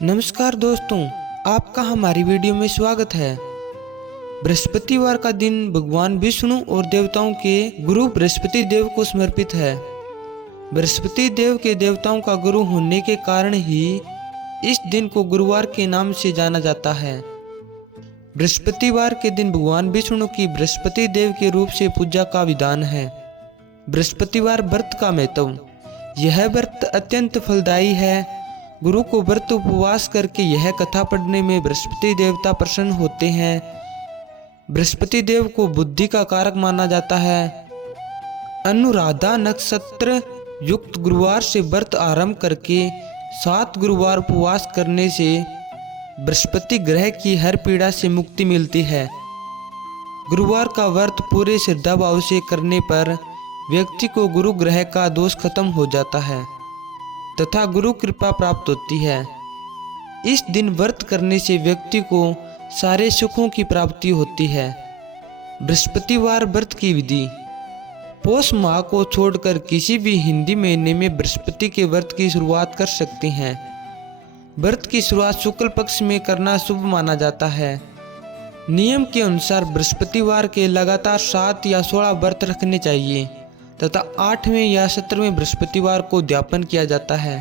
नमस्कार दोस्तों, आपका हमारी वीडियो में स्वागत है। बृहस्पतिवार का दिन भगवान विष्णु और देवताओं के गुरु बृहस्पति देव को समर्पित है। बृहस्पति देव के देवताओं का गुरु होने के कारण ही इस दिन को गुरुवार के नाम से जाना जाता है। बृहस्पतिवार के दिन भगवान विष्णु की बृहस्पति देव के रूप से पूजा का विधान है। बृहस्पतिवार व्रत का महत्व। यह व्रत अत्यंत फलदायी है। गुरु को व्रत उपवास करके यह कथा पढ़ने में बृहस्पति देवता प्रसन्न होते हैं। बृहस्पति देव को बुद्धि का कारक माना जाता है। अनुराधा नक्षत्र युक्त गुरुवार से व्रत आरंभ करके 7 गुरुवार उपवास करने से बृहस्पति ग्रह की हर पीड़ा से मुक्ति मिलती है। गुरुवार का व्रत पूरे श्रद्धा भाव से करने पर व्यक्ति को गुरु ग्रह का दोष खत्म हो जाता है तथा गुरु कृपा प्राप्त होती है। इस दिन व्रत करने से व्यक्ति को सारे सुखों की प्राप्ति होती है। बृहस्पतिवार व्रत की विधि। पौष माह को छोड़कर किसी भी हिंदी महीने में बृहस्पति के व्रत की शुरुआत कर सकते हैं। व्रत की शुरुआत शुक्ल पक्ष में करना शुभ माना जाता है। नियम के अनुसार बृहस्पतिवार के लगातार 7 या 16 व्रत रखने चाहिए तथा 8वें या 17वें बृहस्पतिवार को उद्यापन किया जाता है।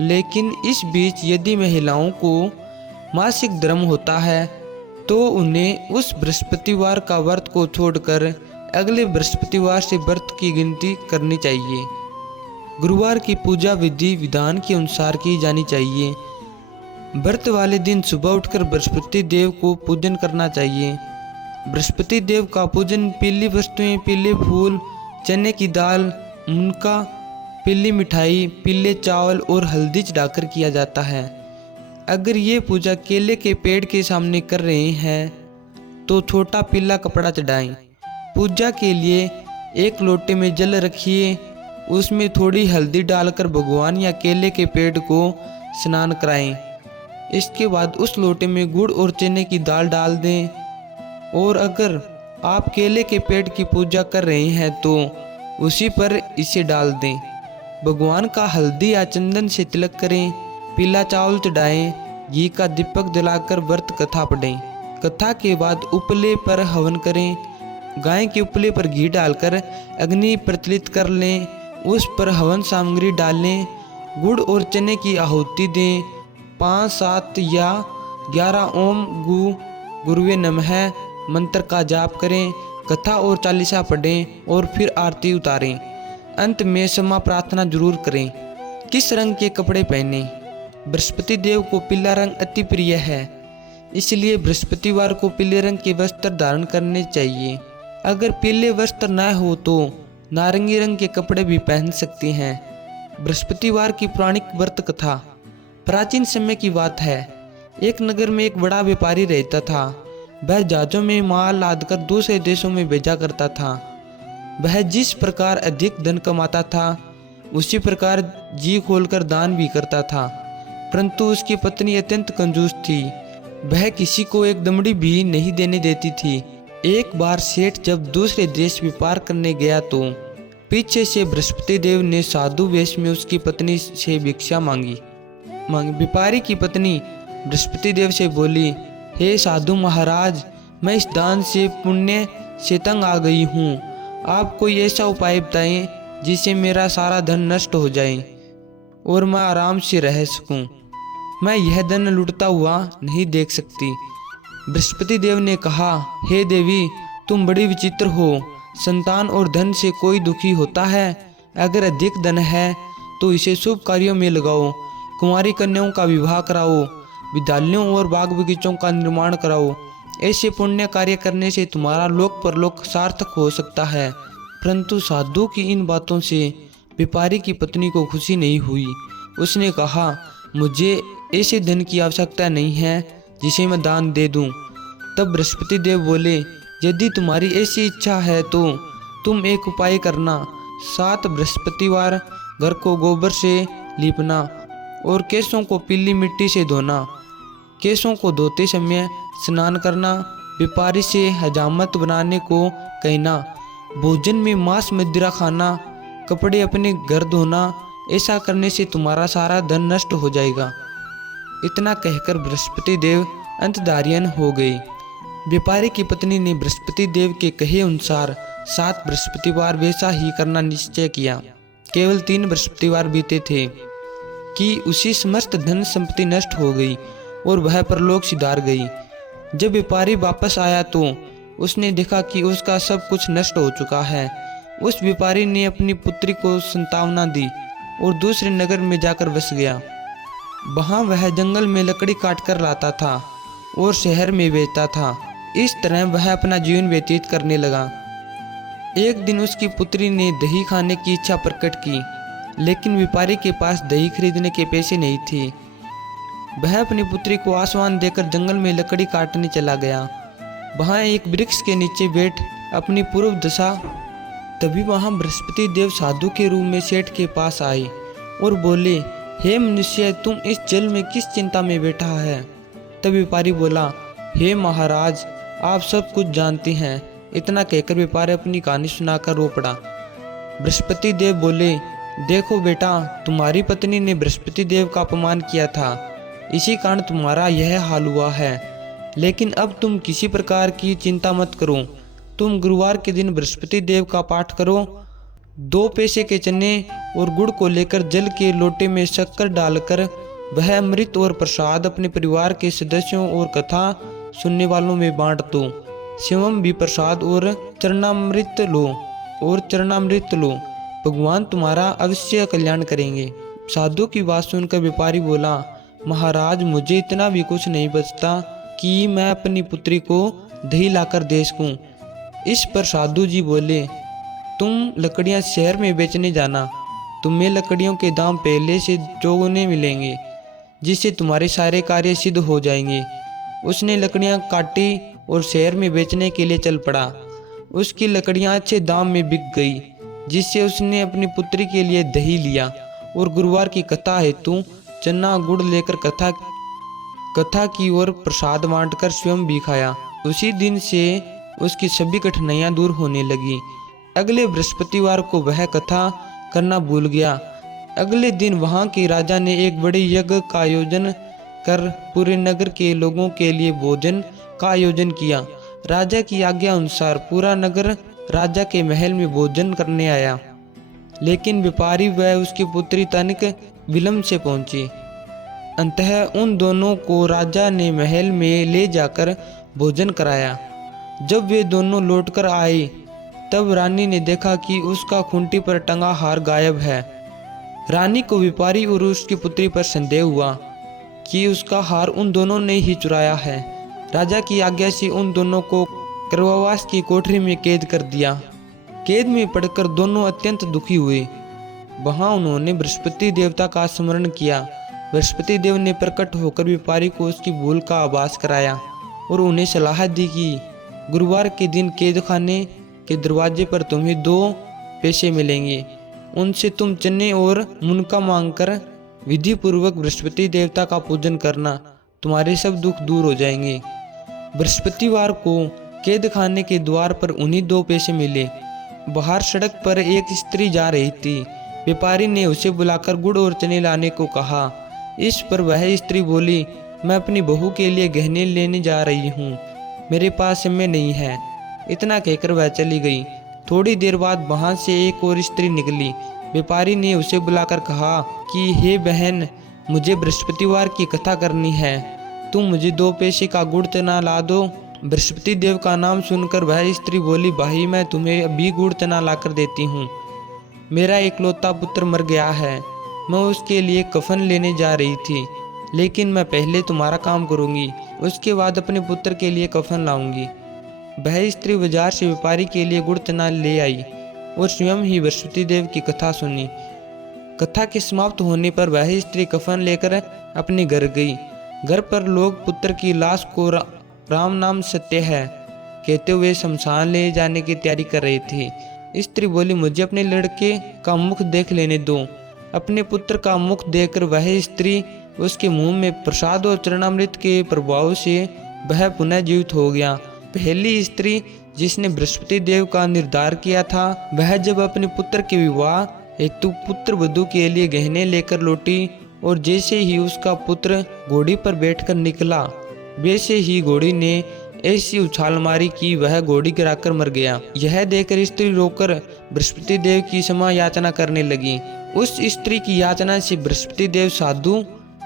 लेकिन इस बीच यदि महिलाओं को मासिक धर्म होता है तो उन्हें उस बृहस्पतिवार का व्रत को छोड़कर अगले बृहस्पतिवार से व्रत की गिनती करनी चाहिए। गुरुवार की पूजा विधि विधान के अनुसार की जानी चाहिए। व्रत वाले दिन सुबह उठकर बृहस्पति देव को पूजन करना चाहिए। बृहस्पति देव का पूजन पीली वस्तुएं, पीले फूल, चने की दाल, मुनका, पीली मिठाई, पीले चावल और हल्दी चढ़ाकर किया जाता है। अगर ये पूजा केले के पेड़ के सामने कर रहे हैं तो छोटा पीला कपड़ा चढ़ाएं। पूजा के लिए एक लोटे में जल रखिए, उसमें थोड़ी हल्दी डालकर भगवान या केले के पेड़ को स्नान कराएं। इसके बाद उस लोटे में गुड़ और चने की दाल डाल दें और अगर आप केले के पेड़ की पूजा कर रहे हैं तो उसी पर इसे डाल दें। भगवान का हल्दी या चंदन से तिलक करें, पीला चावल चढ़ाएं, घी का दीपक जलाकर व्रत कथा पढ़ें। कथा के बाद उपले पर हवन करें। गाय के उपले पर घी डालकर अग्नि प्रज्वलित कर लें, उस पर हवन सामग्री डालें, गुड़ और चने की आहुति दें। 5, 7 या 11 ओम गुरुवे नमः मंत्र का जाप करें, कथा और चालीसा पढ़ें और फिर आरती उतारें। अंत में क्षमा प्रार्थना जरूर करें। किस रंग के कपड़े पहने? बृहस्पति देव को पीला रंग अति प्रिय है, इसलिए बृहस्पतिवार को पीले रंग के वस्त्र धारण करने चाहिए। अगर पीले वस्त्र न हो तो नारंगी रंग के कपड़े भी पहन सकते हैं। बृहस्पतिवार की पौराणिक व्रत कथा। प्राचीन समय की बात है। एक नगर में एक बड़ा व्यापारी रहता था। वह जहाजों में माल लादकर दूसरे देशों में भेजा करता था। वह जिस प्रकार अधिक धन कमाता था उसी प्रकार जी खोलकर दान भी करता था, परंतु उसकी पत्नी अत्यंत कंजूस थी। वह किसी को एक दमड़ी भी नहीं देने देती थी। एक बार सेठ जब दूसरे देश व्यापार करने गया तो पीछे से बृहस्पति देव ने साधु वेश में उसकी पत्नी से भिक्षा मांगी। व्यापारी की पत्नी बृहस्पति देव से बोली, हे साधु महाराज, मैं इस दान से पुण्य से तंग आ गई हूँ। आप कोई ऐसा उपाय बताएं जिससे मेरा सारा धन नष्ट हो जाए और मैं आराम से रह सकूं। मैं यह धन लुटता हुआ नहीं देख सकती। बृहस्पति देव ने कहा, हे देवी, तुम बड़ी विचित्र हो। संतान और धन से कोई दुखी होता है? अगर अधिक धन है तो इसे शुभ कार्यों में लगाओ। कुंवारी कन्याओं का विवाह कराओ, विद्यालयों और बाग बगीचों का निर्माण कराओ। ऐसे पुण्य कार्य करने से तुम्हारा लोक परलोक सार्थक हो सकता है। परंतु साधु की इन बातों से व्यापारी की पत्नी को खुशी नहीं हुई। उसने कहा, मुझे ऐसे धन की आवश्यकता नहीं है जिसे मैं दान दे दूं। तब बृहस्पति देव बोले, यदि तुम्हारी ऐसी इच्छा है तो तुम एक उपाय करना। 7 बृहस्पतिवार घर को गोबर से लीपना और केशों को पीली मिट्टी से धोना। केशों को धोते समय स्नान करना। व्यापारी से हजामत बनाने को कहना। भोजन में मांस मदिरा खाना। कपड़े अपने घर धोना। ऐसा करने से तुम्हारा सारा धन नष्ट हो जाएगा। इतना कहकर बृहस्पति देव अंतर्धान हो गई। व्यापारी की पत्नी ने बृहस्पति देव के कहे अनुसार 7 बृहस्पतिवार वैसा ही करना निश्चय किया। केवल 3 बृहस्पतिवार बीते थे कि उसी समस्त धन संपत्ति नष्ट हो गई और वह परलोक सिधार गई। जब व्यापारी वापस आया तो उसने देखा कि उसका सब कुछ नष्ट हो चुका है। उस व्यापारी ने अपनी पुत्री को संतावना दी और दूसरे नगर में जाकर बस गया। वहाँ वह जंगल में लकड़ी काट कर लाता था और शहर में बेचता था। इस तरह वह अपना जीवन व्यतीत करने लगा। एक दिन उसकी पुत्री ने दही खाने की इच्छा प्रकट की, लेकिन व्यापारी के पास दही खरीदने के पैसे नहीं थे। वह अपनी पुत्री को आसमान देकर जंगल में लकड़ी काटने चला गया। वहाँ एक वृक्ष के नीचे बैठ अपनी पूर्व दशा। तभी वहाँ बृहस्पति देव साधु के रूप में सेठ के पास आए और बोले, हे मनुष्य, तुम इस जल में किस चिंता में बैठा है? तब व्यापारी बोला, हे महाराज, आप सब कुछ जानते हैं। इतना कहकर व्यापारी अपनी कहानी सुनाकर रो पड़ा। बृहस्पति देव बोले, देखो बेटा, तुम्हारी पत्नी ने बृहस्पति देव का अपमान किया था, इसी कारण तुम्हारा यह हाल हुआ है। लेकिन अब तुम किसी प्रकार की चिंता मत करो। तुम गुरुवार के दिन बृहस्पति देव का पाठ करो। 2 पैसे के चने और गुड़ को लेकर जल के लोटे में शक्कर डालकर वह अमृत और प्रसाद अपने परिवार के सदस्यों और कथा सुनने वालों में बांट दो। शिवम भी प्रसाद और चरणामृत लो। भगवान तुम्हारा अवश्य कल्याण करेंगे। साधु की बात सुनकर व्यापारी बोला, महाराज, मुझे इतना भी कुछ नहीं बचता कि मैं अपनी पुत्री को दही लाकर दे सकूं। इस पर साधु जी बोले, तुम लकड़ियां शहर में बेचने जाना। तुम्हें लकड़ियों के दाम पहले से चौगुने मिलेंगे, जिससे तुम्हारे सारे कार्य सिद्ध हो जाएंगे। उसने लकड़ियां काटी और शहर में बेचने के लिए चल पड़ा। उसकी लकड़ियां अच्छे दाम में बिक गई, जिससे उसने अपनी पुत्री के लिए दही लिया और गुरुवार की कथा हेतु चना गुड़ लेकर कथा की ओर प्रसाद बांटकर स्वयं भी खाया। उसी दिन से उसकी सभी कठिनाइयां दूर होने लगी। अगले बृहस्पतिवार को वह कथा करना भूल गया। अगले दिन वहां के राजा ने एक बड़े यज्ञ का आयोजन कर पूरे नगर के लोगों के लिए भोजन का आयोजन किया। राजा की आज्ञा अनुसार पूरा नगर राजा के महल में भोजन करने आया, लेकिन व्यापारी व उसकी पुत्री तनिक विलंब से पहुंची। अंततः उन दोनों को राजा ने महल में ले जाकर भोजन कराया। जब वे दोनों लौटकर आए, तब रानी ने देखा कि उसका खूंटी पर टंगा हार गायब है। रानी को व्यापारी और उसकी पुत्री पर संदेह हुआ कि उसका हार उन दोनों ने ही चुराया है। राजा की आज्ञा से उन दोनों को कारावास की कोठरी में कैद कर दिया। कैद में पड़कर दोनों अत्यंत दुखी हुए। वहां उन्होंने बृहस्पति देवता का स्मरण किया। बृहस्पति देव ने प्रकट होकर व्यापारी को उसकी भूल का आभास कराया और उन्हें सलाह दी कि गुरुवार के दिन कैद खाने के दरवाजे पर तुम्हें 2 पैसे मिलेंगे। उनसे तुम चने और मुनका मांगकर विधि पूर्वक बृहस्पति देवता का पूजन करना। तुम्हारे सब दुख दूर हो जाएंगे। बृहस्पतिवार को कैद खाने के द्वार पर उन्हीं 2 पैसे मिले। बाहर सड़क पर एक स्त्री जा रही थी। व्यापारी ने उसे बुलाकर गुड़ और चने लाने को कहा। इस पर वह स्त्री बोली, मैं अपनी बहू के लिए गहने लेने जा रही हूँ, मेरे पास समय नहीं है। इतना कहकर वह चली गई। थोड़ी देर बाद वहाँ से एक और स्त्री निकली। व्यापारी ने उसे बुलाकर कहा कि हे बहन, मुझे बृहस्पतिवार की कथा करनी है, तुम मुझे 2 पैसे का गुड़ चना ला दो। बृहस्पति देव का नाम सुनकर वह स्त्री बोली, भाई, मैं तुम्हें अभी गुड़ चना लाकर देती हूँ। मेरा इकलौता पुत्र मर गया है, मैं उसके लिए कफन लेने जा रही थी, लेकिन मैं पहले तुम्हारा काम करूँगी, उसके बाद अपने पुत्र के लिए कफन लाऊंगी। वह स्त्री बाजार से व्यापारी के लिए गुड़ चना ले आई और स्वयं ही बृहस्पति देव की कथा सुनी। कथा के समाप्त होने पर वह स्त्री कफन लेकर अपने घर गई। घर पर लोग पुत्र की लाश को राम नाम सत्य है कहते हुए शमशान ले जाने की तैयारी कर रहे थे। स्त्री बोली, मुझे अपने लड़के का मुख देख लेने दो। अपने पुत्र का मुख देखकर वह स्त्री उसके मुंह में प्रसाद और चरणामृत के प्रभाव से वह पुनः जीवित हो गया। पहली स्त्री जिसने बृहस्पति देव का निर्धार किया था, वह जब अपने पुत्र के विवाह हेतु पुत्र वधू के लिए गहने लेकर लौटी और जैसे ही उसका पुत्र घोड़ी पर बैठकर निकला, वैसे ही घोड़ी ने ऐसी उछाल मारी कि वह घोड़ी गिराकर मर गया। यह देखकर स्त्री रोकर बृहस्पति देव की क्षमा याचना करने लगी। उस स्त्री की याचना से बृहस्पति देव साधु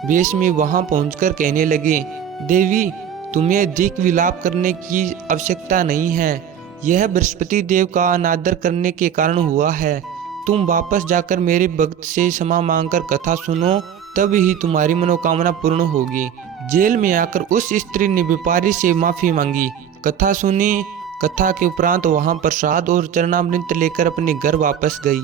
वेश में वहां पहुंचकर कहने लगे, देवी, तुम्हें अधिक विलाप करने की आवश्यकता नहीं है। यह बृहस्पति देव का अनादर करने के कारण हुआ है। तुम वापस जाकर मेरे भक्त से क्षमा मांगकर कथा सुनो, तब ही तुम्हारी मनोकामना पूर्ण होगी। जेल में आकर उस स्त्री ने व्यापारी से माफी मांगी, कथा सुनी। कथा के उपरांत वहां प्रसाद और चरणामृत लेकर अपने घर वापस गई।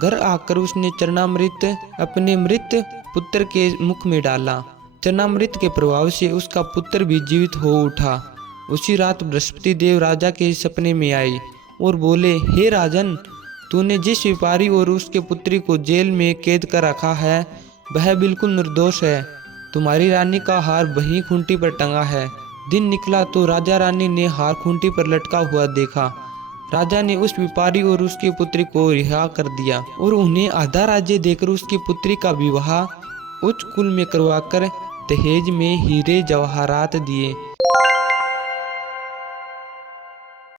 घर आकर उसने चरणामृत अपने मृत पुत्र के मुख में डाला। चरणामृत के प्रभाव से उसका पुत्र भी जीवित हो उठा। उसी रात बृहस्पति देव राजा के सपने में आए और बोले, हे राजन, तूने जिस व्यापारी और उसके पुत्री को जेल में कैद कर रखा है वह बिल्कुल निर्दोष है। तुम्हारी रानी का हार वहीं खूंटी पर टंगा है। दिन निकला तो राजा रानी ने हार खूंटी पर लटका हुआ देखा। राजा ने उस व्यापारी और उसकी पुत्री को रिहा कर दिया और उन्हें आधा राज्य देकर उसकी पुत्री का विवाह उच्च कुल में करवाकर दहेज में हीरे जवाहरात दिए।